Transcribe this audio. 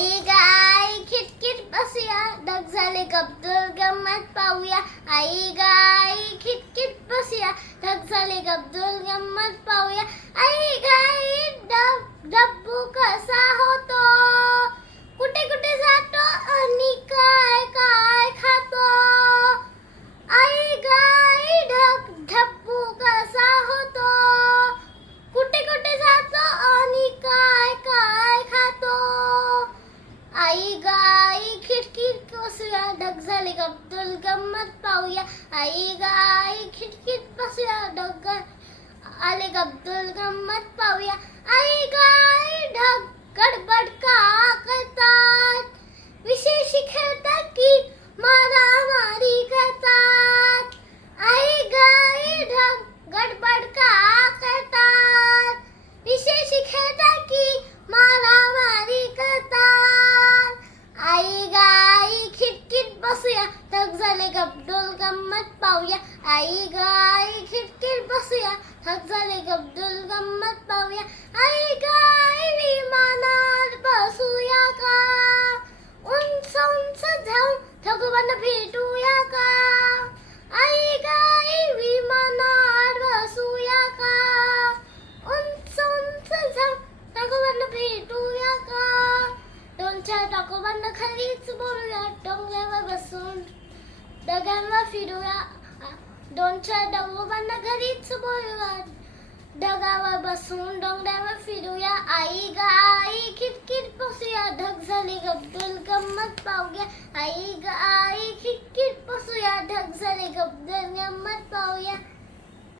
आई ग आई खिटखिट बसूया ढग झाले गब्दुल गंमत पाहूया आई ग आई खिटखिट बसूया ढग झाले गब्दुल गंमत पाहूया आई ग आई डब्बू कसा होतो कुठे कुठे जातो आणि काय काय खातो आई ग आई डब्बू कसा होतो कुठे कुठे जातो आणि काय काय खातो आई ग आई खिडकीत बसूया ढग झाले गब्दुल गंमत पाहूया आई ग आई खिडकीत बसूया ढग आले गब्दुल गंमत पाहूया आई ग आई ढग गडबड का करतात विशेष खेळतात की मारामारी करतात आई ग आई ढग गडबड का करतात विशेष खेळतात की मारामारी करतात आई ग आई खिडकीत बसूया ढग झाले गब्दुल गंमत पाहूया आई ग आई खिडकीत बसूया ढग झाले गब्दुल गंमत पाहूया आई ग आई विमानात बसूया का उंच उंच जाऊन ढगोबांना भेटूया का आई ग आई विमानात बसूया का उंच उंच जाऊन ढगोबांना भेटूया का दोनच्या ढगोबांना खालीच बोलूया डोंगरावर बसून ढगांवर फिरूया दोनच्या ढगोबांना घरीच बोलूया ढगावर बसून डोंगरावर फिरूया आई ग आई खिडकीत बसूया ढग झाले गब्दुल गंमत पाहूया आई ग आई खिडकीत बसूया ढग झाले गब्दुल गंमत पाहूया